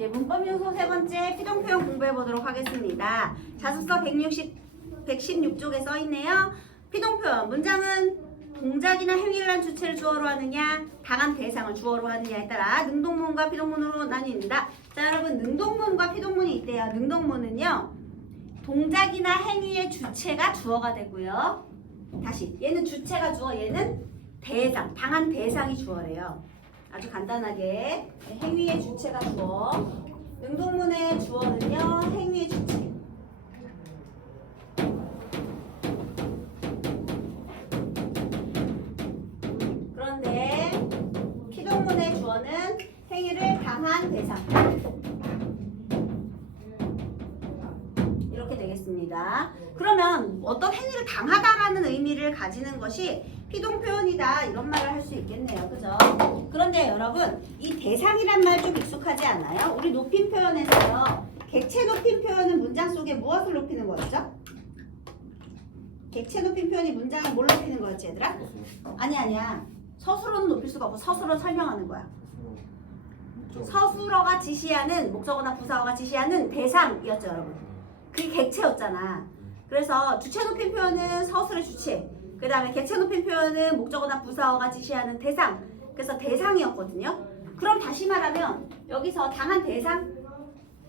네, 문법 요소 세 번째 피동 표현 공부해 보도록 하겠습니다. 자습서 116쪽에 써 있네요. 피동 표현 문장은 동작이나 행위를 한 주체를 주어로 하느냐, 당한 대상을 주어로 하느냐에 따라 능동문과 피동문으로 나뉩니다. 자, 여러분 능동문과 피동문이 있대요. 능동문은요, 동작이나 행위의 주체가 주어가 되고요. 다시 얘는 주체가 주어, 얘는 대상, 당한 대상이 주어래요. 아주 간단하게 행위의 주체가 주어, 능동문의 주어는요 행위의 주체. 그런데 피동문의 주어는 행위를 당한 대상. 이렇게 되겠습니다. 그러면 어떤 행위를 당하다라는 의미를 가지는 것이 피동 표현이다, 이런 말을 할 수 있겠네요. 그죠? 그런데 여러분, 이 대상이란 말 좀 익숙하지 않나요? 우리 높임 표현에서요, 객체 높임 표현은 문장 속에 무엇을 높이는 거였죠? 객체 높임 표현이 문장을 뭘 높이는 거였지, 얘들아? 아니야. 서술어는 높일 수가 없고 서술어는 설명하는 거야. 서술어가 지시하는, 목적어나 부사어가 지시하는 대상이었죠, 여러분. 그게 객체였잖아. 그래서 주체 높임 표현은 서술의 주체, 그 다음에 객체 높임 표현은 목적어나 부사어가 지시하는 대상, 그래서 대상이었거든요. 그럼 다시 말하면 여기서 당한 대상,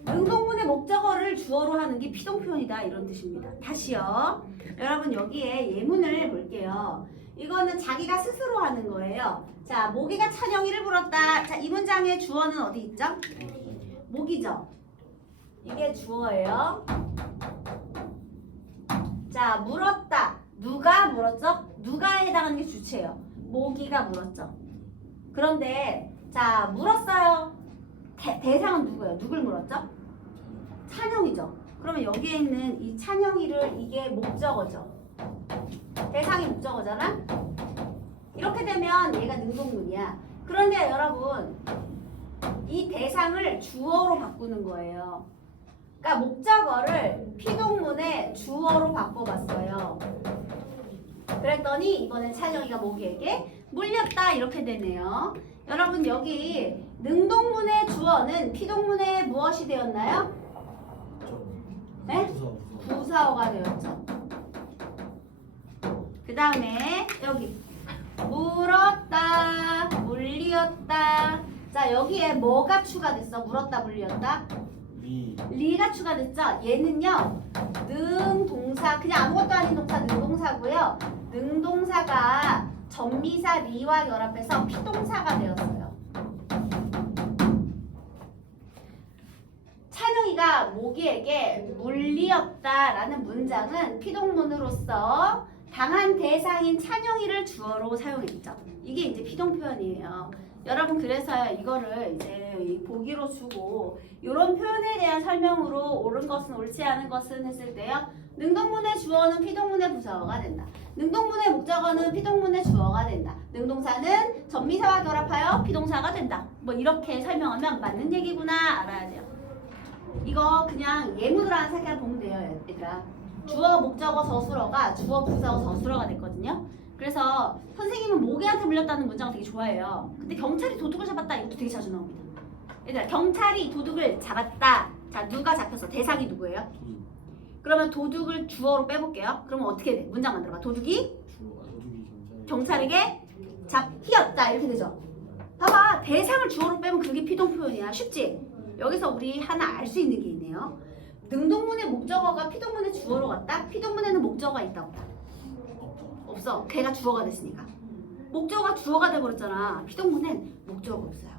능동문의 목적어를 주어로 하는 게 피동 표현이다, 이런 뜻입니다. 다시요. 여러분 여기에 예문을 볼게요. 이거는 자기가 스스로 하는 거예요. 자, 모기가 찬영이를 물었다. 자, 이 문장의 주어는 어디 있죠? 모기죠. 이게 주어예요. 자, 물었다. 누가 물었죠? 누가에 해당하는 게 주체예요. 모기가 물었죠. 그런데 자, 물었어요. 대상은 누구예요? 누굴 물었죠? 찬영이죠. 그러면 여기에 있는 이 찬영이를, 이게 목적어죠. 대상이 목적어잖아? 이렇게 되면 얘가 능동문이야. 그런데 여러분, 이 대상을 주어로 바꾸는 거예요. 그러니까 목적어를 피동문의 주어로 바꿔봤어요. 그랬더니 이번엔 찬영이가 모기에게 물렸다, 이렇게 되네요. 여러분 여기 능동문의 주어는 피동문의 무엇이 되었나요? 네? 부사어가 되었죠. 그 다음에 여기 물었다, 물리었다. 자, 여기에 뭐가 추가됐어? 물었다, 물리었다? 리가 추가됐죠? 얘는요, 능동사, 그냥 아무것도 아닌 동사 능동사고요. 능동사가 전미사 리와 결합해서 피동사가 되었어요. 찬영이가 모기에게 물리었다라는 문장은 피동문으로서 당한 대상인 찬영이를 주어로 사용했죠. 이게 이제 피동 표현이에요. 여러분, 그래서 이거를 이제 보기로 주고 이런 표현에 대한 설명으로 옳은 것은 옳지 않은 것은 했을 때요, 능동문의 주어는 피동문의 부사어가 된다. 능동문의 목적어는 피동문의 주어가 된다. 능동사는 전미사와 결합하여 피동사가 된다. 뭐 이렇게 설명하면 맞는 얘기구나 알아야 돼요. 이거 그냥 예문으로 하는 생각을 보면 돼요, 얘들아. 주어, 목적어, 서술어가 주어, 부사어, 서술어가 됐거든요. 그래서 선생님은 모기한테 물렸다는 문장을 되게 좋아해요. 근데 경찰이 도둑을 잡았다, 이것도 되게 자주 나옵니다. 얘들아, 경찰이 도둑을 잡았다. 자, 누가 잡혔어? 대상이 누구예요? 그러면 도둑을 주어로 빼볼게요. 그러면 어떻게 돼? 문장 만들어봐. 도둑이 경찰에게 잡히었다, 이렇게 되죠. 봐봐, 대상을 주어로 빼면 그게 피동 표현이야. 쉽지? 여기서 우리 하나 알 수 있는 게 있네요. 능동문의 목적어가 피동문의 주어로 갔다? 피동문에는 목적어가 있다, 없다? 없어. 걔가 주어가 됐으니까. 목적어가 주어가 돼버렸잖아. 피동문엔 목적어가 없어요.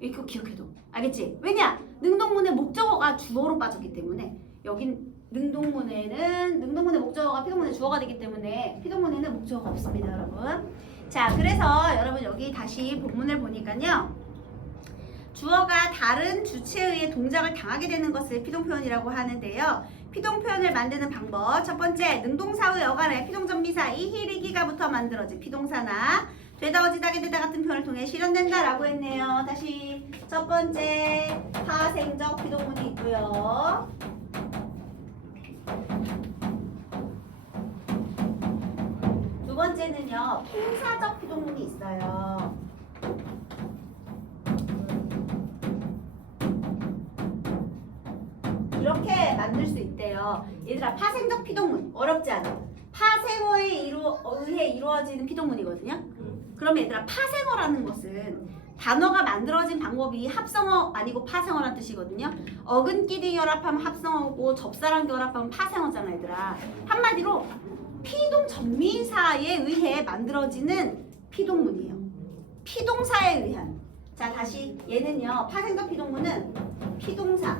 이거 기억해둬. 알겠지? 왜냐? 능동문의 목적어가 주어로 빠졌기 때문에, 여긴 능동문의 목적어가 피동문의 주어가 되기 때문에 피동문에는 목적어가 없습니다, 여러분. 자, 그래서 여러분 여기 다시 본문을 보니까요, 주어가 다른 주체에 의해 동작을 당하게 되는 것을 피동 표현이라고 하는데요. 피동 표현을 만드는 방법, 첫 번째, 능동사의 어간에 피동전미사 이히리기가부터 만들어진 피동사나 되다 어지다게 되다 같은 표현을 통해 실현된다 라고 했네요. 다시 첫 번째, 파생적 피동문이 있고요. 두 번째는요, 통사적 피동문이 있어요. 이렇게 만들 수 있대요. 얘들아 파생적 피동문 어렵지 않아. 파생어에 의해 이루어지는 피동문이거든요. 그럼 얘들아 파생어라는 것은 단어가 만들어진 방법이 합성어 아니고 파생어란 뜻이거든요. 어근끼리 결합하면 합성어고 접사랑 결합하면 파생어잖아 얘들아. 한마디로 피동전미사에 의해 만들어지는 피동문이에요. 피동사에 의한. 자 다시 얘는요. 파생적 피동문은 피동사에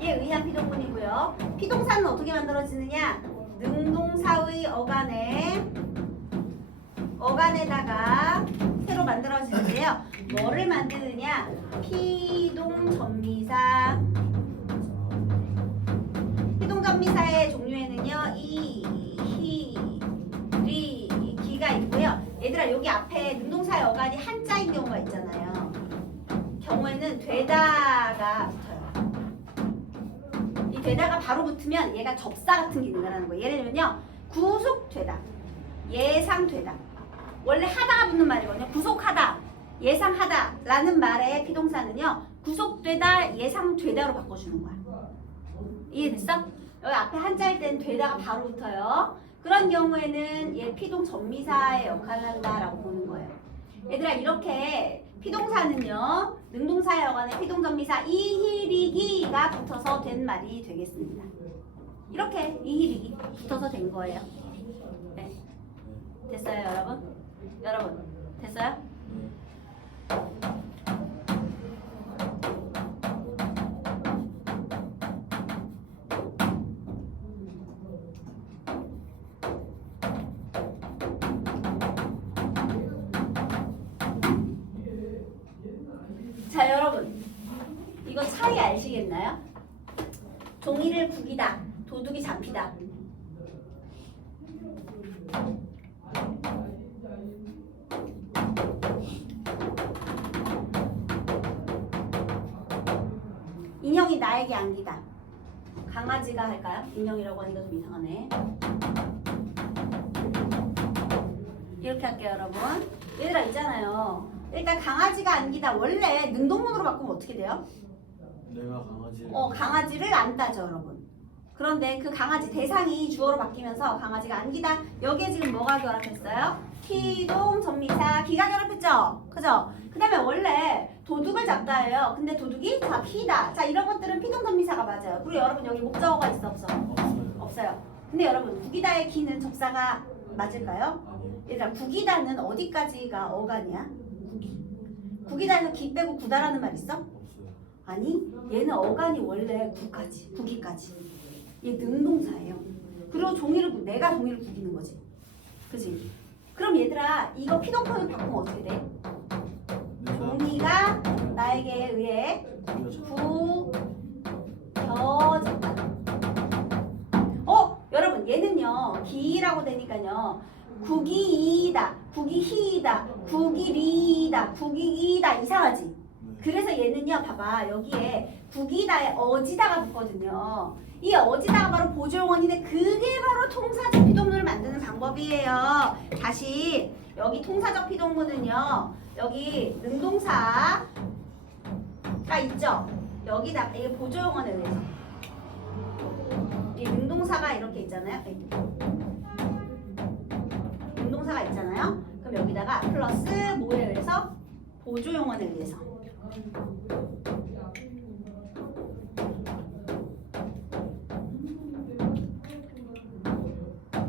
의한 피동문이고요. 피동사는 어떻게 만들어지느냐. 능동사의 어간에다가 새로 만들어지는데요. 뭐를 만드느냐? 피동전미사. 피동전미사의 종류에는요. 이, 히, 리, 기가 있고요. 얘들아 여기 앞에 능동사의 어간이 한자인 경우가 있잖아요. 경우에는 되다가 붙어요. 이 되다가 바로 붙으면 얘가 접사 같은 기능을 하는 거예요. 예를 들면요. 구속되다, 예상되다. 원래 하다가 붙는 말이거든요. 구속하다, 예상하다 라는 말의 피동사는요. 구속되다, 예상되다로 바꿔주는 거야. 이해됐어? 여기 앞에 한자일 때는 되다가 바로 붙어요. 그런 경우에는 얘 피동전미사의 역할을 한다라고 보는 거예요. 얘들아 이렇게 피동사는요. 능동사의 어간에 피동전미사 이히리기가 붙어서 된 말이 되겠습니다. 이렇게 이히리기 붙어서 된 거예요. 네. 됐어요 여러분? 여러분 됐어요? 자 여러분 이거 차이 아시겠나요? 종이를 구기다, 도둑이 잡히다. 인형이 나에게 안기다. 강아지가 할까요? 인형이라고 하니까 좀 이상하네. 이렇게 할게요 여러분. 얘들아 있잖아요. 일단 강아지가 안기다 원래 능동문으로 바꾸면 어떻게 돼요? 내가 강아지를 강아지를 안다죠 여러분. 그런데 그 강아지 대상이 주어로 바뀌면서 강아지가 안기다. 여기에 지금 뭐가 결합했어요? 피동전미사 기가 결합했죠? 그죠? 그 다음에 원래 도둑을 잡다예요. 근데 도둑이 잡히다. 자 이런 것들은 피동전미사가 맞아요. 그리고 여러분 여기 목적어가 있어 없어? 없어요. 없어요. 근데 여러분 구기다의 기는 접사가 맞을까요? 아니요. 얘들아 구기다는 어디까지가 어간이야? 구기다에서 기 빼고 구다라는 말 있어? 없어요. 아니 얘는 어간이 원래 구까지 구기까지. 얘 능동사예요. 그리고 종이를 내가 종이를 구기는 거지. 그지? 그럼 얘들아 이거 피동폰을 바꾸면 어떻게 돼? 종이가 나에게 의해 구겨졌다. 여러분 얘는요 기라고 되니까요 구기이다, 구기히이다, 구기리이다, 구기이다 이상하지? 그래서 얘는요 봐봐 여기에 구기다에 어지다가 붙거든요. 이 어지다가 바로 보조용언인데 그게 바로 통사적 피동문을 만드는 방법이에요. 다시 여기 통사적 피동문은요 여기 능동사가 있죠. 여기다 이게 보조용언에 의해서 이 능동사가 이렇게 있잖아요. 능동사가 있잖아요. 그럼 여기다가 플러스 뭐에 의해서? 보조용언에 의해서.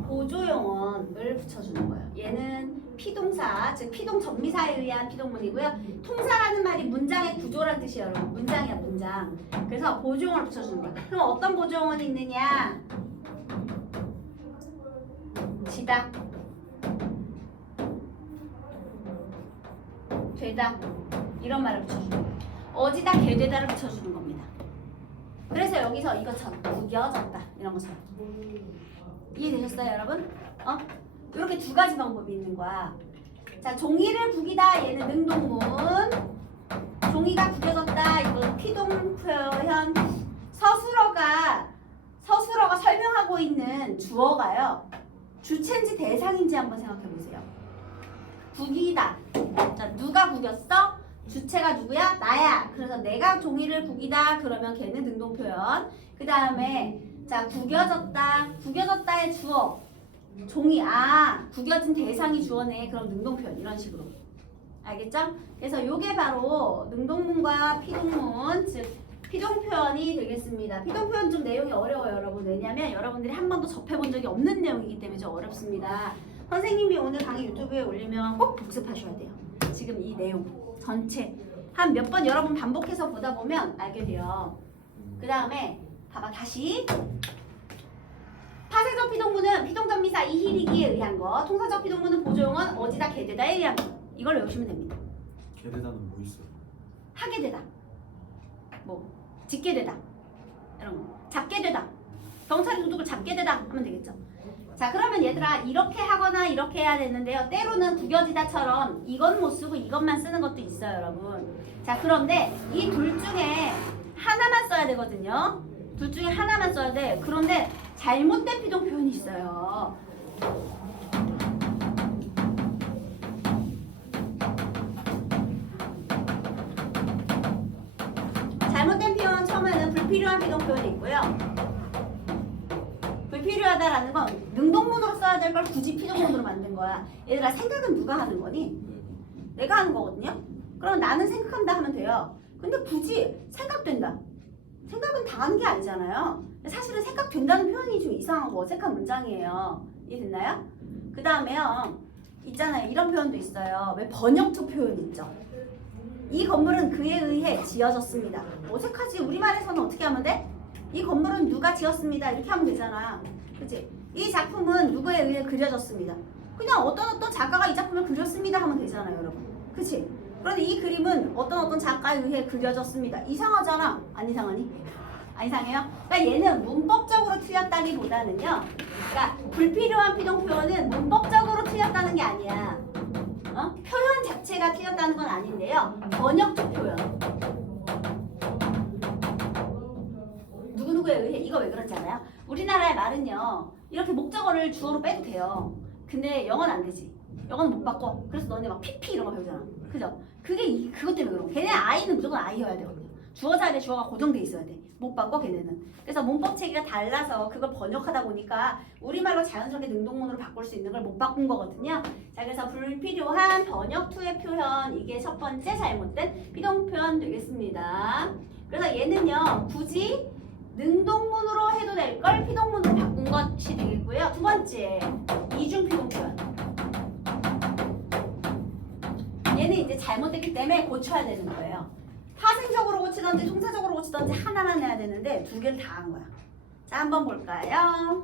보조용언을 붙여주는 거예요. 얘는 피동사, 즉 피동전미사에 의한 피동문이고요. 통사라는 말이 문장의 구조란 뜻이에요. 여러분. 문장이야 문장. 그래서 보조용언을 붙여주는 거예요. 그럼 어떤 보조용언이 있느냐? 지다, 되다 이런 말을 붙여주는 거예요. 어지다, 개되다를 붙여주는 겁니다. 그래서 여기서 이것처럼 구겨졌다 이런 것처럼 이해되셨어요 여러분? 이렇게 두 가지 방법이 있는 거야. 자 종이를 구기다 얘는 능동문, 종이가 구겨졌다 이건 피동표현. 서술어가 설명하고 있는 주어가요 주체인지 대상인지 한번 생각해 보세요. 구기다. 자 누가 구겼어? 주체가 누구야? 나야. 그래서 내가 종이를 구기다 그러면 걔는 능동표현. 그 다음에 자 구겨졌다. 구겨졌다의 주어. 종이 구겨진 대상이 주어네. 그럼 능동표현 이런 식으로. 알겠죠? 그래서 요게 바로 능동문과 피동문 즉 피동표현이 되겠습니다. 피동표현 좀 내용이 어려워요 여러분. 왜냐면 여러분들이 한 번도 접해본 적이 없는 내용이기 때문에 좀 어렵습니다. 선생님이 오늘 강의 유튜브에 올리면 꼭 복습하셔야 돼요. 지금 이 내용 전체 한 몇 번 여러 번 반복해서 보다 보면 알게 돼요. 그 다음에 봐봐 다시 파생적 피동문은 피동전미사 이히리기에 의한 거, 통사적 피동문은 보조용은 어디다 게되다에 의한 거. 이걸 외우시면 됩니다. 게르다는 뭐 있어? 하게 되다, 뭐 짓게 되다, 이런 거. 잡게 되다, 경찰이 도둑을 잡게 되다 하면 되겠죠. 자 그러면 얘들아 이렇게 하거나 이렇게 해야 되는데요. 때로는 구겨지다처럼 이건 못 쓰고 이것만 쓰는 것도 있어요 여러분. 자 그런데 이 둘 중에 하나만 써야 되거든요. 둘 중에 하나만 써야 돼. 그런데 잘못된 피동 표현이 있어요. 잘못된 표현 처음에는 불필요한 피동 표현이 있고요. 불필요하다라는 건 능동문으로 써야 될 걸 굳이 피동문으로 만든 거야. 얘들아 생각은 누가 하는 거니? 네. 내가 하는 거거든요. 그럼 나는 생각한다 하면 돼요. 근데 굳이 생각된다. 생각은 당하는 게 아니잖아요. 사실은 생각된다는 표현이 좀 이상하고 어색한 문장이에요. 이해됐나요? 그 다음에요. 있잖아요. 이런 표현도 있어요. 왜 번역적 표현 있죠? 이 건물은 그에 의해 지어졌습니다. 어색하지? 우리말에서는 어떻게 하면 돼? 이 건물은 누가 지었습니다. 이렇게 하면 되잖아. 그치? 이 작품은 누구에 의해 그려졌습니다. 그냥 어떤 작가가 이 작품을 그렸습니다 하면 되잖아요, 여러분. 그치? 그런데 이 그림은 어떤 작가에 의해 그려졌습니다. 이상하잖아. 안 이상하니? 안 이상해요? 그러니까 얘는 문법적으로 틀렸다기보다는요. 그러니까 불필요한 피동 표현은 문법적으로 틀렸다는 게 아니야. 표현 자체가 틀렸다는 건 아닌데요. 번역적 표현. 누구누구에 의해 이거 왜 그렇지 않아요? 우리나라의 말은요. 이렇게 목적어를 주어로 빼도 돼요. 근데 영어는 안 되지. 영어는 못 바꿔. 그래서 너네 막 PP 이런 거 배우잖아. 그죠? 그것 때문에 그런 거. 걔네 아이는 무조건 아이여야 되거든요. 주어 자리에 주어가 고정돼 있어야 돼. 못 바꿔 걔네는. 그래서 문법 체계가 달라서 그걸 번역하다 보니까 우리말로 자연스럽게 능동문으로 바꿀 수 있는 걸 못 바꾼 거거든요. 자 그래서 불필요한 번역 투의 표현 이게 첫 번째 잘못된 피동 표현 되겠습니다. 그래서 얘는요 굳이 능동문으로 해도 될 걸 피동문으로 바꾼 것이 되겠고요. 두 번째 이중 피동 표현. 얘는 이제 잘못됐기 때문에 고쳐야 되는 거예요. 파생적으로 고치던지 통사적으로 고치던지 하나만 해야 되는데 두 개를 다 한 거야. 자, 한번 볼까요?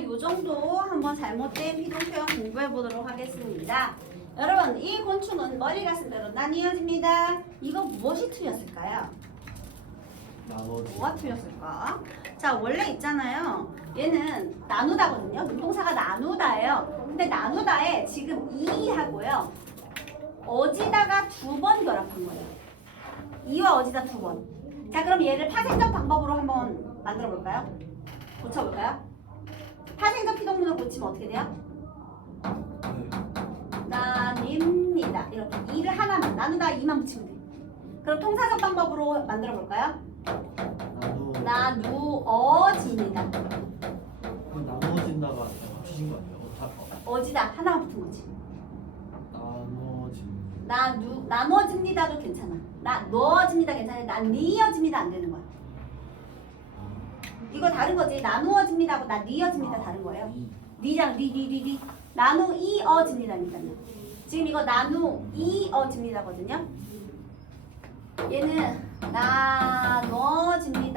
이 정도 한번 잘못된 피동 표현 공부해 보도록 하겠습니다. 여러분 이 곤충은 머리 가슴 뼈로 나뉘어집니다. 이거 무엇이 틀렸을까요? 나머지. 뭐가 틀렸을까? 자 원래 있잖아요. 얘는 나누다거든요. 능동사가 나누다예요. 근데 나누다에 지금 이하고요. 어지다가 두 번 결합한 거예요. 이와 어지다 두 번. 자 그럼 얘를 파생적 방법으로 한번 만들어 볼까요? 고쳐볼까요? 파생적 피동문을 고치면 어떻게 돼요? 네. 나뉩니다. 이렇게 이를 하나만 나누다 이만 붙이면 돼. 그럼 통사적 방법으로 만들어 볼까요? 나누어집니다. 그럼 나누어진다가 합치신 거 아니에요? 어지다 하나만 붙은 거지. 나누어진. 나누어집니다도 괜찮아. 나 넣어집니다 괜찮아요. 나 니어집니다 안 되는 거야. 이거 다른 거지. 나누어집니다하고 나 니어집니다 다른 거예요. 니장 니 나누이어집니다니까요. 지금 이거 나누이어집니다거든요. 얘는 나누어집니다.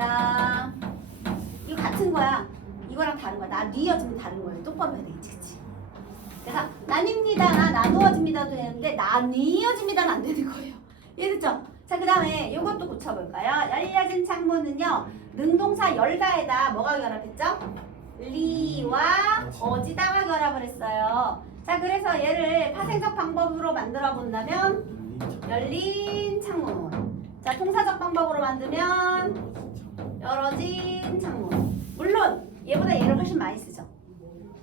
이거 같은 거야. 이거랑 다른 거야. 나뉘어집니다 다른 거예요. 똑바로 해야 되겠지, 그치? 그래서 나뉩니다, 나누어집니다도 되는데 나뉘어집니다는 안 되는 거예요. 이해됐죠? 자, 그 다음에 이것도 고쳐볼까요? 열려진 창문은요, 능동사 열다에다 뭐가 결합했죠? 리와 어지다가 결합을 했어요. 자, 그래서 얘를 파생적 방법으로 만들어 본다면 열린 창문. 자, 통사적 방법으로 만들면 열어진 창문. 물론 얘보다 얘를 훨씬 많이 쓰죠.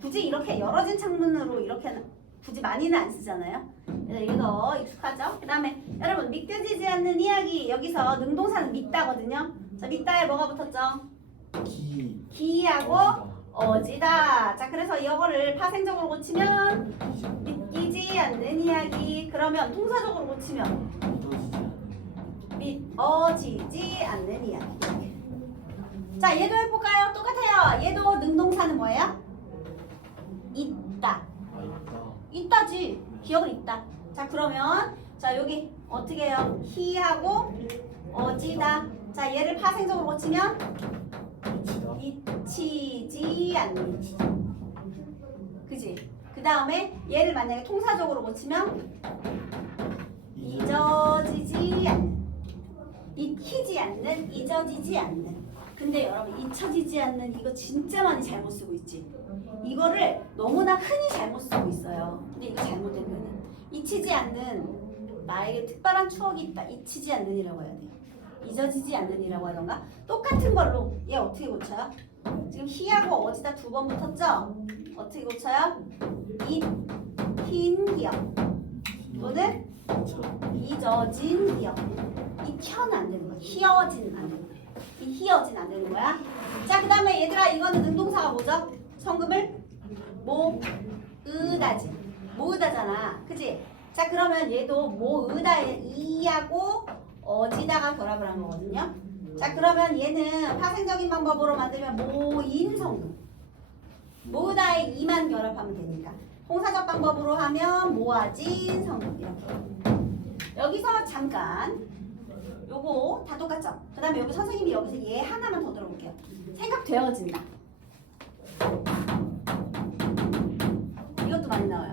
굳이 이렇게 열어진 창문으로 이렇게 굳이 많이는 안 쓰잖아요. 그래서 이게 더 익숙하죠. 그 다음에 여러분 믿겨지지 않는 이야기. 여기서 능동사는 믿다거든요. 자, 믿다에 뭐가 붙었죠? 기하고 어지다. 자, 그래서 이거를 파생적으로 고치면 믿기지 않는 이야기. 그러면 통사적으로 고치면 믿어지지 않는 이야기. 자, 얘도 해볼까요? 똑같아요. 얘도 능동사는 뭐예요? 있다. 있다지. 기억은 있다. 자, 그러면 자, 여기 어떻게 해요? 히하고 어지다. 자, 얘를 파생적으로 고치면 잊히지 않는. 그지? 그 다음에 얘를 만약에 통사적으로 고치면 잊어지지 않는. 잊히지 않는, 잊어지지 않는. 근데 여러분 잊혀지지 않는 이거 진짜 많이 잘못 쓰고 있지. 이거를 너무나 흔히 잘못 쓰고 있어요. 근데 이거 잘못된 표현이야. 잊히지 않는 나에게 특별한 추억이 있다. 잊히지 않는이라고 해야 돼요. 잊어지지 않는이라고 하던가. 똑같은 걸로 얘 어떻게 고쳐요? 지금 히하고 어지다 두 번 붙었죠? 어떻게 고쳐요? 흰 기억 또는 잊어진 기억. 잊혀는 안 되는 거야. 희어진 안 되는 거야. 이 희어진 안 되는 거야. 자, 그 다음에 얘들아 이거는 능동사가 뭐죠? 성금을 모으다지. 모으다잖아. 그치? 자, 그러면 얘도 모으다에 이하고 어지다가 결합을 한 거거든요. 자, 그러면 얘는 파생적인 방법으로 만들면 모인 성금. 모으다에 이만 결합하면 되니까. 통사적 방법으로 하면 모아진 성금. 이렇게. 여기서 잠깐 요거 다 똑같죠? 그 다음에 여기 선생님이 여기서 얘 하나만 더 들어볼게요. 생각되어진다. 이것도 많이 나와요.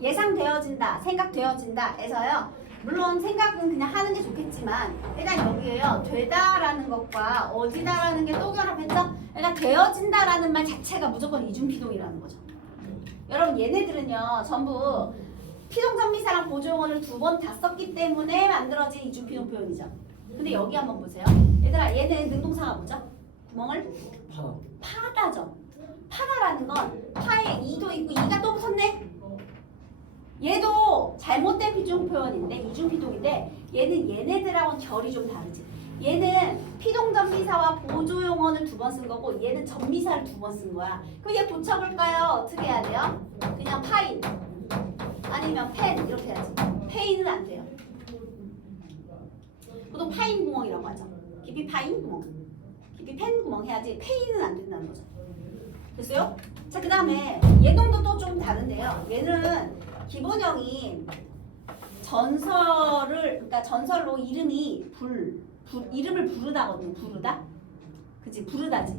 예상되어진다, 생각되어진다 해서요. 물론 생각은 그냥 하는 게 좋겠지만 일단 여기에요. 되다라는 것과 어지다라는 게 또 결합했죠? 그러니까 되어진다라는 말 자체가 무조건 이중피동이라는 거죠. 여러분 얘네들은요. 전부 피동전미사랑 보조용어를 두 번 다 썼기 때문에 만들어진 이중피동 표현이죠. 근데 여기 한번 보세요. 얘들아 얘는 능동사가 뭐죠? 구멍을 파다죠. 파다라는 건 파에 이도 있고 이가 또 붙었네. 얘도 잘못된 피동 표현인데 이중피동인데 얘는 얘네들하고는 결이 좀 다르지. 얘는 피동전미사와 보조용어를 두 번 쓴 거고 얘는 전미사를 두 번 쓴 거야. 그럼 얘 고쳐볼까요? 어떻게 해야 돼요? 그냥 파인 아니면 펜 이렇게 해야지. 페인은 안 돼요. 보통 파인 구멍이라고 하죠. 깊이 파인 구멍, 깊이 펜 구멍 해야지 페인은 안 된다는 거죠. 됐어요? 자, 그 다음에 얘놈도 또 좀 다른데요. 얘는 기본형이 그러니까 전설로 이름이 이름을 부르다거든요. 부르다? 그치? 부르다지.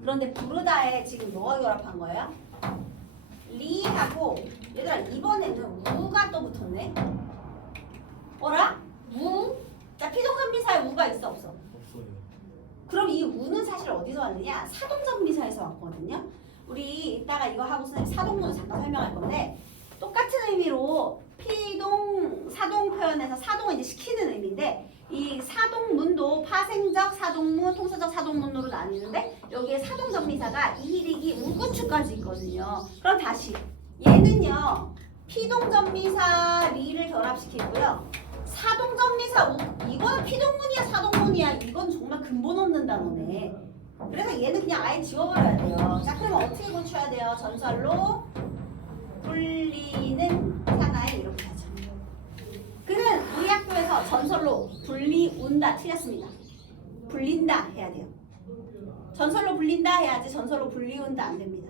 그런데 부르다에 지금 뭐가 결합한 거예요? 리하고 얘들아 이번에는 우가 또 붙었네. 뭐라? 우? 자, 피동전미사에 우가 있어 없어? 없어요. 그럼 이 우는 사실 어디서 왔느냐? 사동전미사에서 왔거든요. 우리 이따가 이거 하고 선생님 사동문을 잠깐 설명할 건데 똑같은 의미로 피동, 사동 표현에서 사동을 이제 시키는 의미인데 이 사동문도 파생적 사동문, 통사적 사동문으로 나뉘는데 여기에 사동전미사가 이리기 우구추까지 있거든요. 그럼 다시 얘는요 피동전미사 리를 결합시키고요. 사동전미사 우, 이거는 피동문이야 사동문이야 이건 정말 근본 없는 단어네. 그래서 얘는 그냥 아예 지워버려야 돼요. 자, 그럼 어떻게 고쳐야 돼요? 전설로 불리는 하나에 이렇게 하죠. 전설로 불리운다. 틀렸습니다. 불린다 해야 돼요. 전설로 불린다 해야지 전설로 불리운다 안 됩니다.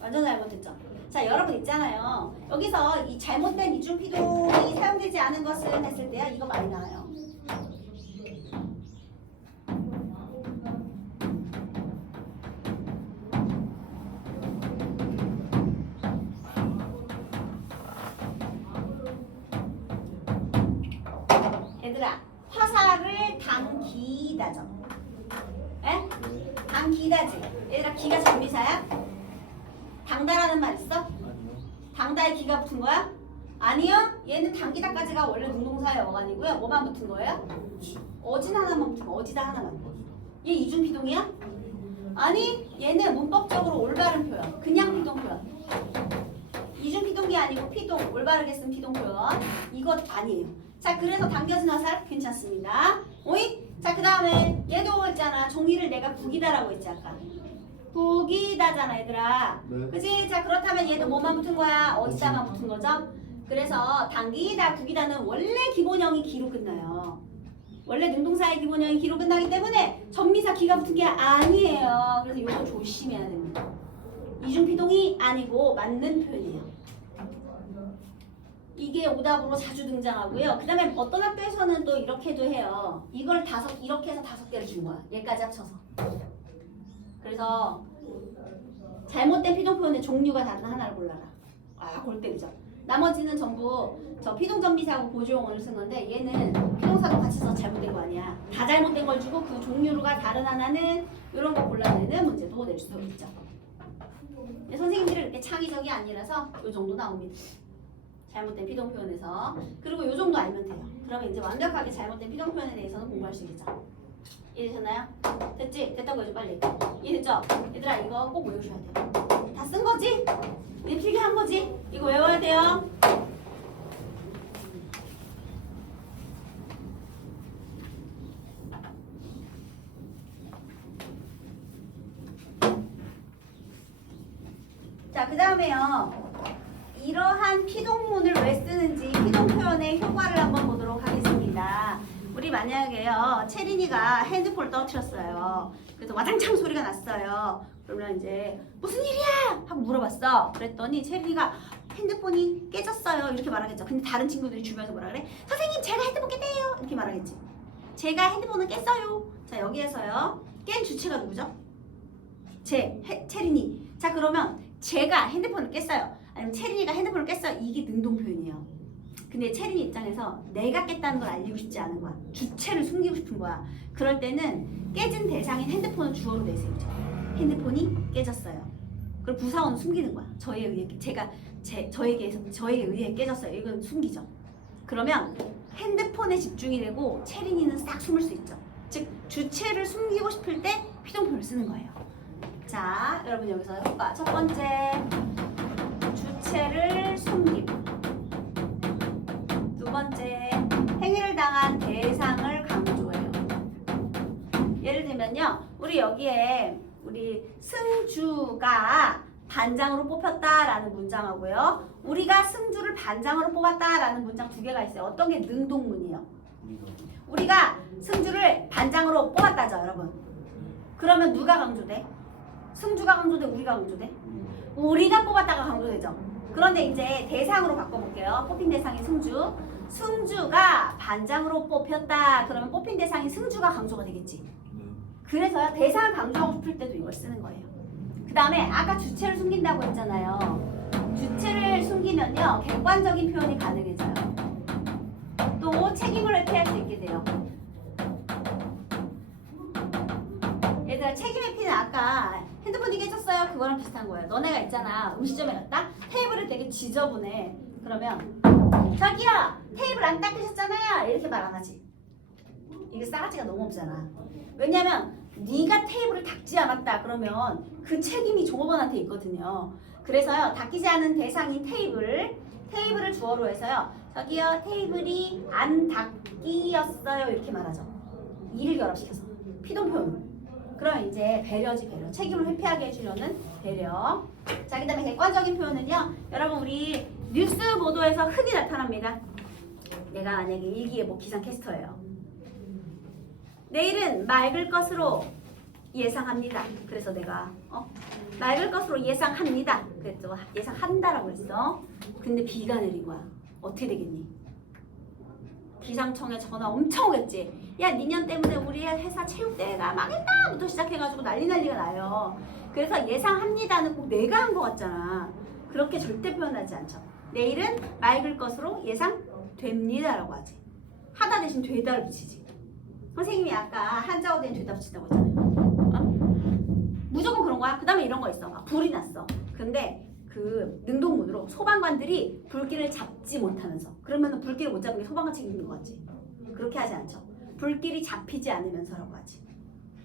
완전 잘못했죠. 자, 여러분 있잖아요. 여기서 이 잘못된 이중피동이 사용되지 않은 것은 했을 때요. 이거 많이 나와요. 얘들아, 화살을 당기다죠. 에? 당기다지. 얘들아, 기가 전미사야? 당다라는 말 있어? 아니요. 당다에 기가 붙은 거야? 아니요. 얘는 당기다까지가 원래 능동사의 어간이고요. 뭐만 붙은 거예요? 어진 하나만 붙은 거. 어지다 하나만. 어디다? 얘 이중피동이야? 아니, 얘는 문법적으로 올바른 표현. 그냥 피동 표현. 이중피동이 아니고 피동, 올바르게 쓴 피동 표현. 이것 아니에요. 자, 그래서 당겨진 화살 괜찮습니다. 오이? 자, 그 다음에 얘도 있잖아. 종이를 내가 구기다라고 했지 아까. 구기다잖아 얘들아. 네. 그치? 자, 그렇다면 얘도 뭐만 붙은 거야? 어디다만 붙은 거죠? 그래서 당기다, 구기다는 원래 기본형이 기로 끝나요. 원래 능동사의 기본형이 기로 끝나기 때문에 전미사 기가 붙은 게 아니에요. 그래서 이거 조심해야 됩니다. 이중피동이 아니고 맞는 표현이에요. 이게 오답으로 자주 등장하고요. 그 다음에 어떤 학교에서는 또 이렇게도 해요. 이걸 이렇게 해서 5개를 준 거야. 얘까지 합쳐서. 그래서 잘못된 피동 표현의 종류가 다른 하나를 골라라. 아, 골 때리죠. 나머지는 전부 저 피동전미사하고 보조용어를 쓴 건데 얘는 피동사도 같이 써서 잘못된 거 아니야. 다 잘못된 걸 주고 그 종류가 다른 하나는 이런 거 골라내는 문제도 낼 수 있죠. 선생님들은 이렇게 창의적이 아니라서 이 정도 나옵니다. 잘못된 피동 표현에서. 그리고 이 정도 알면 돼요. 그러면 이제 완벽하게 잘못된 피동 표현에 대해서는 공부할 수 있겠죠. 이해되셨나요? 됐지? 됐다고 해줘 빨리. 이해됐죠? 얘들아 이거 꼭 외우셔야 돼요. 다 쓴 거지? 우리 필기한 거지? 이거 외워야 돼요. 자, 그 다음에요. 이러한 피동문을 왜 쓰는지 피동 표현의 효과를 한번 보도록 하겠습니다. 우리 만약에요. 채린이가 핸드폰을 떨어뜨렸어요. 그래서 와장창 소리가 났어요. 그러면 이제 무슨 일이야? 하고 물어봤어. 그랬더니 채린이가 핸드폰이 깨졌어요. 이렇게 말하겠죠. 근데 다른 친구들이 주변에서 뭐라 그래? 선생님 제가 핸드폰 깼대요. 이렇게 말하겠지. 제가 핸드폰을 깼어요. 자, 여기에서요. 깬 주체가 누구죠? 채린이. 자, 그러면 제가 핸드폰을 깼어요. 아니면 채린이가 핸드폰을 깼어요. 이게 능동 표현이에요. 근데 채린이 입장에서 내가 깼다는 걸 알리고 싶지 않은 거야. 주체를 숨기고 싶은 거야. 그럴 때는 깨진 대상인 핸드폰을 주어로 내세우죠. 핸드폰이 깨졌어요. 그럼 부사어는 숨기는 거야. 저에 의해 저에게 의해 깨졌어요. 이건 숨기죠. 그러면 핸드폰에 집중이 되고 채린이는 싹 숨을 수 있죠. 즉 주체를 숨기고 싶을 때 피동표를 쓰는 거예요. 자, 여러분 여기서 효과 첫 번째 주체를 숨기고, 두 번째 행위를 당한 대상을 강조해요. 예를 들면요, 우리 여기에 우리 승주가 반장으로 뽑혔다라는 문장하고요, 우리가 승주를 반장으로 뽑았다라는 문장 두 개가 있어요. 어떤 게 능동문이에요? 우리가 승주를 반장으로 뽑았다죠, 여러분. 그러면 누가 강조돼? 승주가 강조돼? 우리가 강조돼? 우리가 뽑았다가 강조되죠. 그런데 이제 대상으로 바꿔볼게요. 뽑힌 대상이 승주. 승주가 반장으로 뽑혔다. 그러면 뽑힌 대상이 승주가 강조가 되겠지. 그래서요, 대상을 강조하고 싶을 때도 이걸 쓰는 거예요. 그 다음에 아까 주체를 숨긴다고 했잖아요. 주체를 숨기면요, 객관적인 표현이 가능해져요. 또 책임을 회피할 수 있게 돼요. 얘들아, 책임 회피는 아까 핸드폰이 깨졌어요. 그거랑 비슷한 거예요. 너네가 있잖아. 음식점에 갔다? 테이블을 되게 지저분해. 그러면 자기야, 테이블 안 닦으셨잖아요. 이렇게 말 안 하지. 이게 싸가지가 너무 없잖아. 왜냐면 네가 테이블을 닦지 않았다 그러면 그 책임이 종업원한테 있거든요. 그래서요, 닦이지 않은 대상인 테이블을 주어로 해서요, 저기요, 테이블이 안 닦이었어요. 이렇게 말하죠. 이를 결합시켜서 피동 표현. 그럼 이제 배려지, 배려. 책임을 회피하게 해주려는 배려. 자, 그 다음에 객관적인 표현은요, 여러분 우리 뉴스 보도에서 흔히 나타납니다. 얘가 만약에 일기예보 기상캐스터예요. 내일은 맑을 것으로 예상합니다. 그래서 내가 맑을 것으로 예상합니다. 그랬죠. 예상한다라고 했어. 근데 비가 내린 거야. 어떻게 되겠니? 기상청에 전화 엄청 오겠지. 야, 니년 때문에 우리 회사 체육대회가 망했다부터 시작해가지고 난리가 나요. 그래서 예상합니다는 꼭 내가 한 거 같잖아. 그렇게 절대 표현하지 않죠. 내일은 맑을 것으로 예상됩니다라고 하지. 하다 대신 되다를 붙이지. 선생님이 아까 한자어 대신 되다 붙인다고 했잖아요. 무조건 그런 거야. 그 다음에 이런 거 있어. 불이 났어. 근데 그 능동문으로 소방관들이 불길을 잡지 못하면서, 그러면 불길을 못 잡은 게 소방관 책임인 거 같지? 그렇게 하지 않죠. 불길이 잡히지 않으면서라고 하지.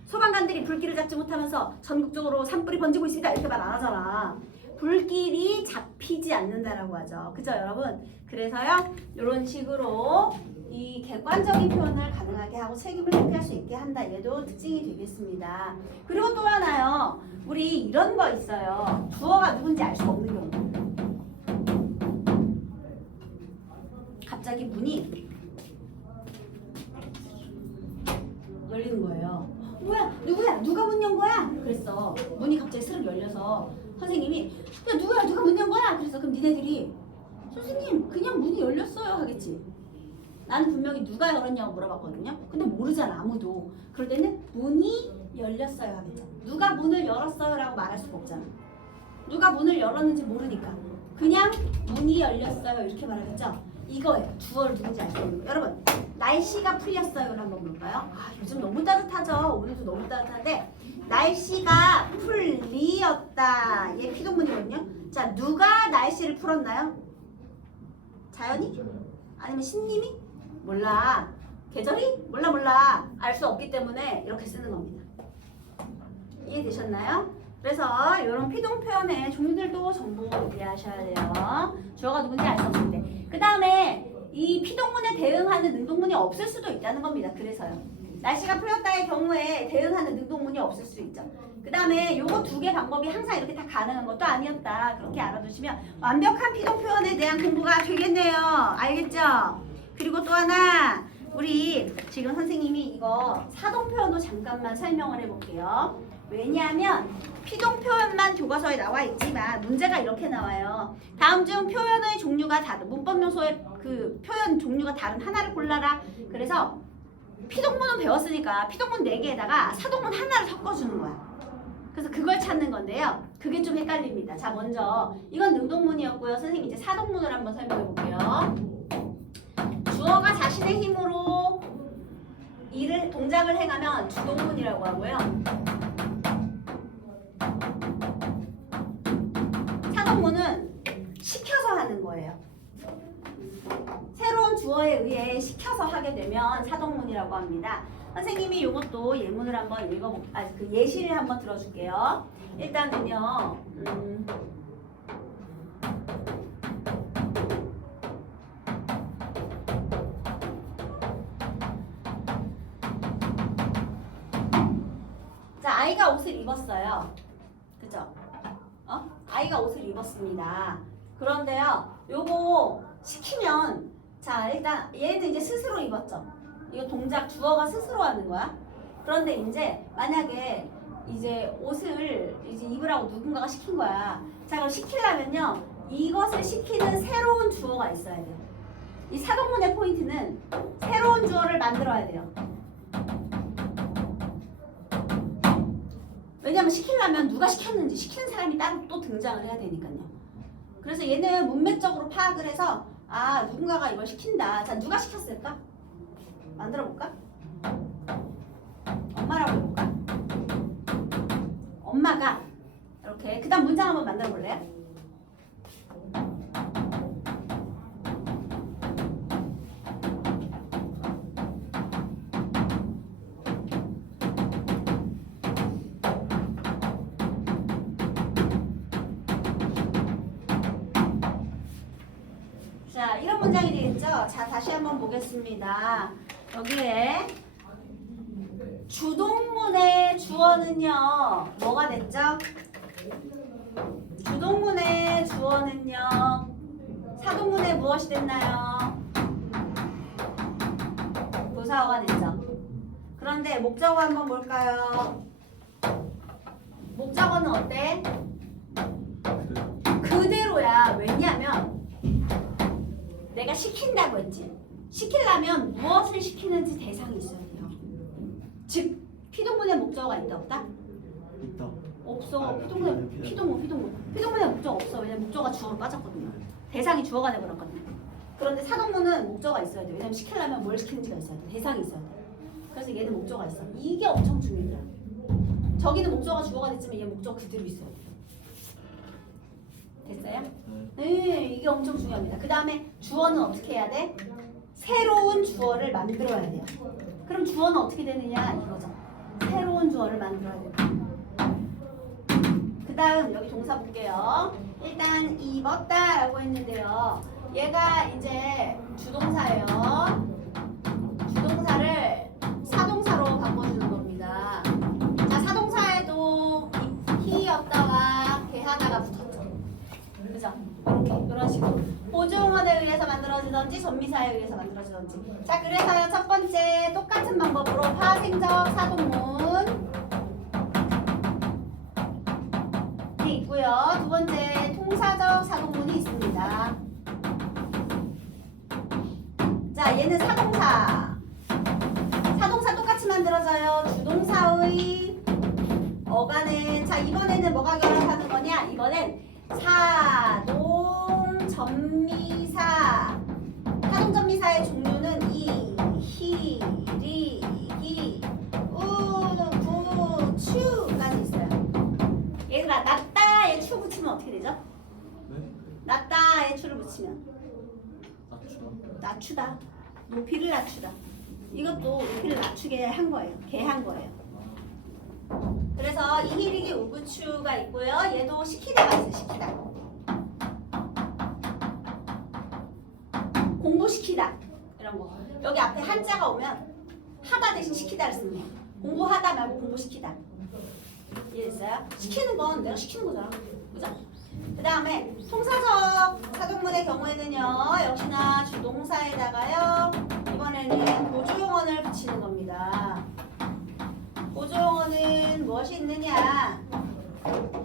소방관들이 불길을 잡지 못하면서 전국적으로 산불이 번지고 있습니다 이렇게 말 안 하잖아. 불길이 잡히지 않는다라고 하죠. 그죠 여러분? 그래서요 이런 식으로 이 객관적인 표현을 가능하게 하고 책임을 회피할 수 있게 한다. 얘도 특징이 되겠습니다. 그리고 또 하나요. 우리 이런 거 있어요. 주어가 누군지 알 수가 없는 경우. 갑자기 문이 열리는 거예요. 뭐야? 누구야? 누가 문 연 거야? 그랬어. 문이 갑자기 스르륵 열려서 선생님이 야 누구야? 누가 문 연 거야? 그래서 그럼 니네들이 선생님 그냥 문이 열렸어요 하겠지. 나는 분명히 누가 열었냐고 물어봤거든요. 근데 모르잖아 아무도. 그럴 때는 문이 열렸어요 하겠죠. 누가 문을 열었어요 라고 말할 수가 없잖아. 누가 문을 열었는지 모르니까 그냥 문이 열렸어요 이렇게 말하겠죠. 이거예요. 주어를 누군지 알 수 없는 거. 여러분 날씨가 풀렸어요를 한번 볼까요? 아 요즘 너무 따뜻하죠. 오늘도 너무 따뜻한데 날씨가 풀리었다. 얘 피동문이거든요. 자 누가 날씨를 풀었나요? 자연이? 아니면 신님이? 몰라. 계절이? 몰라. 알 수 없기 때문에 이렇게 쓰는 겁니다. 이해되셨나요? 그래서 이런 피동 표현의 종류들도 전부 이해하셔야 돼요. 주어가 누군지 알 수 없을 때. 그 다음에 이 피동문에 대응하는 능동문이 없을 수도 있다는 겁니다. 그래서요. 날씨가 풀렸다의 경우에 대응하는 능동문이 없을 수 있죠. 그 다음에 요거 두 개 방법이 항상 이렇게 다 가능한 것도 아니었다. 그렇게 알아두시면 완벽한 피동 표현에 대한 공부가 되겠네요. 알겠죠? 그리고 또 하나 우리 지금 선생님이 이거 사동 표현도 잠깐만 설명을 해볼게요. 왜냐하면 피동 표현만 교과서에 나와 있지만 문제가 이렇게 나와요. 다음 중 표현의 종류가 다른 문법 요소의 그 표현 종류가 다른 하나를 골라라. 그래서 피동문은 배웠으니까 피동문 4개에다가 사동문 하나를 섞어주는 거야. 그래서 그걸 찾는 건데요. 그게 좀 헷갈립니다. 자 먼저 이건 능동문이었고요. 선생님 이제 사동문을 한번 설명해 볼게요. 주어가 자신의 힘으로 동작을 행하면 주동문이라고 하고요. 사동문은 시켜서 하는 거예요. 새로운 주어에 의해 시켜서 하게 되면 사동문이라고 합니다. 선생님이 이것도 예문을 한번 그 예시를 한번 들어줄게요. 일단은요. 자, 아이가 옷을 입었어요. 그죠? 아이가 옷을 입었습니다. 그런데요, 요거 시키면, 자, 일단 얘는 이제 스스로 입었죠. 이거 동작 주어가 스스로 하는 거야. 그런데 이제 만약에 이제 옷을 이제 입으라고 누군가가 시킨 거야. 자, 그럼 시키려면요, 이것을 시키는 새로운 주어가 있어야 돼요. 이 사동문의 포인트는 새로운 주어를 만들어야 돼요. 왜냐면 시키려면 누가 시켰는지 시키는 사람이 따로 또 등장을 해야 되니까요. 그래서 얘는 문맥적으로 파악을 해서 아 누군가가 이걸 시킨다. 자 누가 시켰을까? 만들어 볼까? 엄마라고 해볼까? 엄마가 이렇게 그 다음 문장 한번 만들어 볼래요? 자, 이런 문장이 되겠죠? 자, 다시 한번 보겠습니다. 여기에 주동문의 주어는요, 뭐가 됐죠? 주동문의 주어는요, 사동문의 무엇이 됐나요? 동사어가 됐죠. 그런데 목적어 한번 볼까요? 목적어는 어때? 그대로야. 왜냐면 내가 시킨다고 했지. 시키려면 무엇을 시키는지 대상이 있어야 돼요. 즉 피동문의 목적어가 있다 없다? 있다. 없어. 피동문의 목적 없어. 왜냐면 목적어가 주어로 빠졌거든요. 대상이 주어가 돼버렸거든요. 그런데 사동문은 목적어가 있어야 돼. 왜냐면 시키려면 뭘 시키는지가 있어야 돼. 대상이 있어야 돼. 그래서 얘는 목적어가 있어. 이게 엄청 중요해요. 저기는 목적어가 주어가 됐지만 얘 목적어 그대로 있어야 돼. 됐어요? 네, 이게 엄청 중요합니다. 그 다음에 주어는 어떻게 해야 돼? 새로운 주어를 만들어야 돼요. 그럼 주어는 어떻게 되느냐 이거죠. 새로운 주어를 만들어야 돼요. 그 다음 여기 동사 볼게요. 일단 입었다라고 했는데요. 얘가 이제 주동사예요. 주동사를 사동사로 바꿔주는 겁니다. 자, 사동사에도 히였다와 게하다가 붙었죠. 그죠? 이렇게 이런 식으로 보조용어에 의해서 만들어지던지 전미사에 의해서 만들어지던지. 자, 그래서요 첫 번째 똑같은 방법으로 파생적 사동문 있고요. 두 번째 통사적 사동문이 있습니다. 자, 얘는 사동사. 사동사 똑같이 만들어져요. 주동사의 어간은 자 이번에는 뭐가 결합하는 거냐? 이번엔 사동 전미사. 사동 전미사의 종류는 이, 히, 리, 기, 우, 구, 추까지 있어요. 얘들아 낮다에 추 붙이면 어떻게 되죠? 네? 낮다에 추를 붙이면 낮추다. 낮추다. 높이를 낮추다. 이것도 높이를 낮추게 한 거예요. 개한 거예요. 그래서 이히리기 우구추가 있고요. 얘도 시키다가 있어요. 시키다. 공부시키다. 이런 거. 여기 앞에 한자가 오면 하다 대신 시키다를 쓰는 거예요. 공부하다 말고 공부시키다. 이해됐어요? 시키는 건 내가 시키는 거잖아. 그죠? 그 다음에 통사적 사동문의 경우에는요. 역시나 주동사에다가요. 이번에는 보조용언을 붙이는 겁니다. 보조용어는 무엇이 있느냐?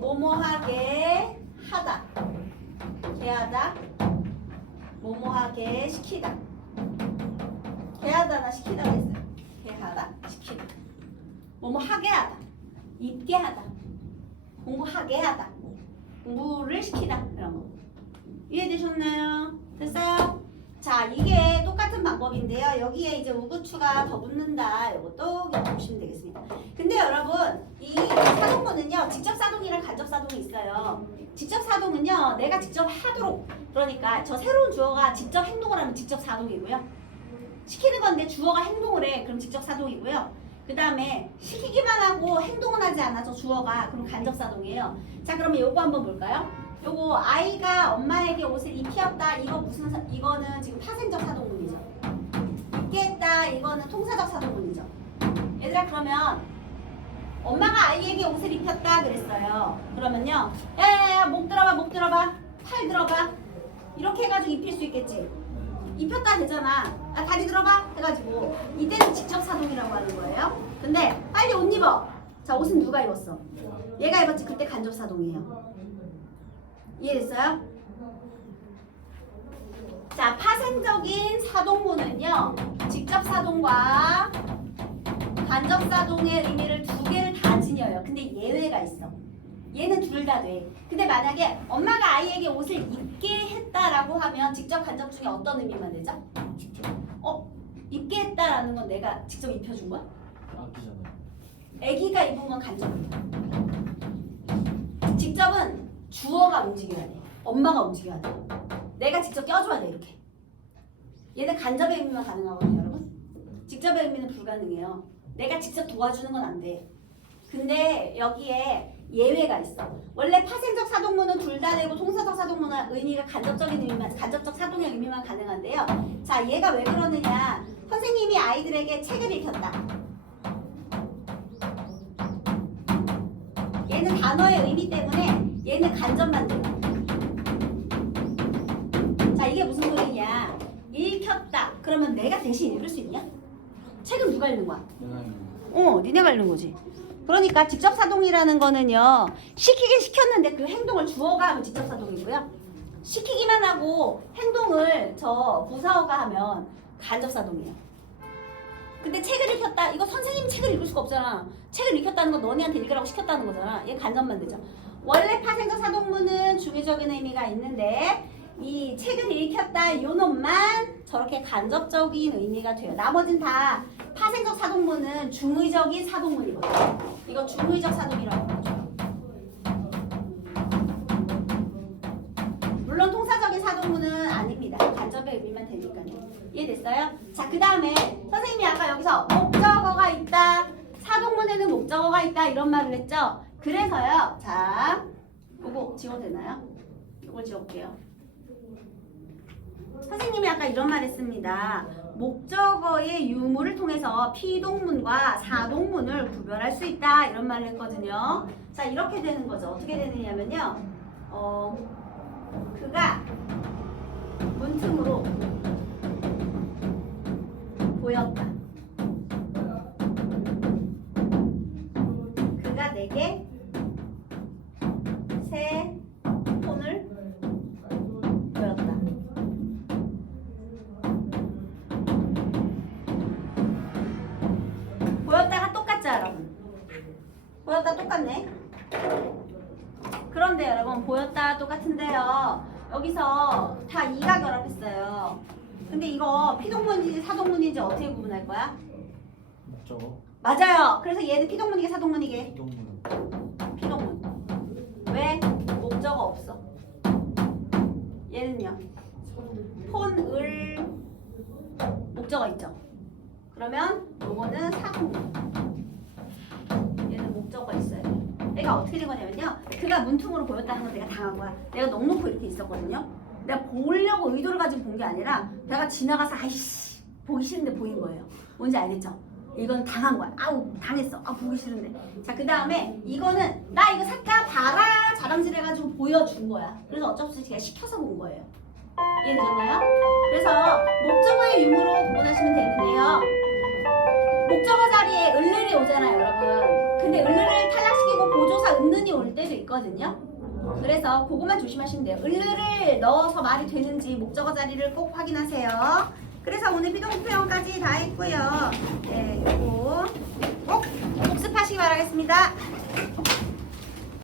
뭐뭐하게 하다, 개하다, 뭐뭐하게 시키다. 개하다나 시키다가 있어요. 개하다, 시키다. 뭐뭐하게 하다, 입게 하다, 공부하게 하다, 공부를 시키다. 이런 거 이해되셨나요? 됐어요? 자, 이게 똑같은 방법인데요. 여기에 이제 우구추가 더 붙는다. 이것도 그냥 보시면 되겠습니다. 근데 여러분, 이 사동문은요, 직접 사동이랑 간접 사동이 있어요. 직접 사동은요, 내가 직접 하도록, 그러니까 저 새로운 주어가 직접 행동을 하면 직접 사동이고요. 시키는 건데 주어가 행동을 해. 그럼 직접 사동이고요. 그 다음에 시키기만 하고 행동은 하지 않아. 저 주어가. 그럼 간접 사동이에요. 자, 그러면 요거 한번 볼까요? 요거 아이가 엄마에게 옷을 입히었다. 이거 무슨 이거는 지금 파생적 사동문이죠. 입게 했다. 이거는 통사적 사동문이죠. 얘들아, 그러면 엄마가 아이에게 옷을 입혔다 그랬어요. 그러면요, 야야야, 목 들어봐, 팔 들어봐. 이렇게 해가지고 입힐 수 있겠지. 입혔다 되잖아. 아, 다리 들어봐 해가지고 이때는 직접 사동이라고 하는 거예요. 근데 빨리 옷 입어. 자, 옷은 누가 입었어? 얘가 입었지. 그때 간접 사동이에요. 이해됐어요? 자, 파생적인 사동문은요, 직접 사동과 간접 사동의 의미를 두 개를 다 지녀요. 근데 예외가 있어. 얘는 둘 다 돼. 근데 만약에 엄마가 아이에게 옷을 입게 했다라고 하면 직접 간접 중에 어떤 의미만 되죠? 직접. 입게 했다라는 건 내가 직접 입혀준 거야? 아끼잖아요. 애기가 입은 건 간접이야. 직접은 주어가 움직여야 돼. 엄마가 움직여야 돼. 내가 직접 껴줘야 돼. 이렇게. 얘는 간접의 의미만 가능하거든요, 여러분. 직접의 의미는 불가능해요. 내가 직접 도와주는 건 안 돼. 근데 여기에 예외가 있어. 원래 파생적 사동문은 둘 다 되고 통사적 사동문은 의미가 간접적인 의미만, 간접적 사동의 의미만 가능한데요. 자, 얘가 왜 그러느냐? 선생님이 아이들에게 책을 읽혔다. 얘는 단어의 의미 때문에 얘는 간접만 돼요. 자, 이게 무슨 소리냐? 읽혔다. 그러면 내가 대신 읽을 수 있냐? 책은 누가 읽는 거야? 내가 이거 니네가 읽는 거지. 그러니까 직접사동이라는 거는요, 시키긴 시켰는데 그 행동을 주어가 하면 직접사동이고요. 시키기만 하고 행동을 저 부사어가 하면 간접사동이에요. 근데 책을 읽혔다, 이거 선생님이 책을 읽을 수가 없잖아. 책을 읽혔다는 건 너네한테 읽으라고 시켰다는 거잖아. 얘 간접만 되죠. 원래 파생적 사동문은 중의적인 의미가 있는데 이 책을 읽혔다 이 놈만 저렇게 간접적인 의미가 돼요. 나머진 다 파생적 사동문은 중의적인 사동문이거든요. 이거 중의적 사동이라고 하죠. 물론 통사적인 사동문은 아닙니다. 간접의 의미만 되니까요. 이해됐어요? 자, 그 다음에 선생님이 아까 여기서 목적어가 있다, 사동문에는 목적어가 있다 이런 말을 했죠. 그래서요. 자, 이거 지워도 되나요? 이걸 지워볼게요. 선생님이 아까 이런 말 했습니다. 목적어의 유무를 통해서 피동문과 사동문을 구별할 수 있다 이런 말을 했거든요. 자, 이렇게 되는 거죠. 어떻게 되느냐면요. 그가 문틈으로 보였다. 그가 내게 새 폰을 보였다. 보였다가 똑같죠, 여러분? 보였다 똑같네. 그런데 여러분, 보였다 똑같은데요. 여기서 다 이가 결합했어요. 근데 이거 피동문인지 사동문인지 어떻게 구분할 거야? 목적어 맞아요. 그래서 얘는 피동문이게 사동문이게? 이동문 피동문. 왜? 목적어 없어. 얘는요. 폰, 을 목적어 있죠. 그러면 요거는 사동문. 얘는 목적어 있어요. 내가 어떻게 된 거냐면요. 그가 문틈으로 보였다는 건 내가 당한 거야. 내가 넉넉히 이렇게 있었거든요. 내가 보려고 의도를 가지고 본 게 아니라 내가 지나가서 아이씨 보기 싫은데 보인 거예요. 뭔지 알겠죠? 이건 당한 거야. 아우 당했어. 아 보기 싫은데. 자, 그 다음에 이거는 나 이거 샀다 봐라 자랑질해가지고 보여준 거야. 그래서 어쩔 수 없이 제가 시켜서 본 거예요. 이해되셨나요? 그래서 목적어의 유무로 구분하시면 되는데요. 목적어 자리에 을을이 오잖아요, 여러분. 근데 을을을 탈락시키고 보조사 은는이 올 때도 있거든요. 그래서 그것만 조심하시면 돼요. 을을을 넣어서 말이 되는지 목적어 자리를 꼭 확인하세요. 그래서 오늘 비동표현까지 다 했고요. 네, 이거 꼭 복습하시기 바라겠습니다.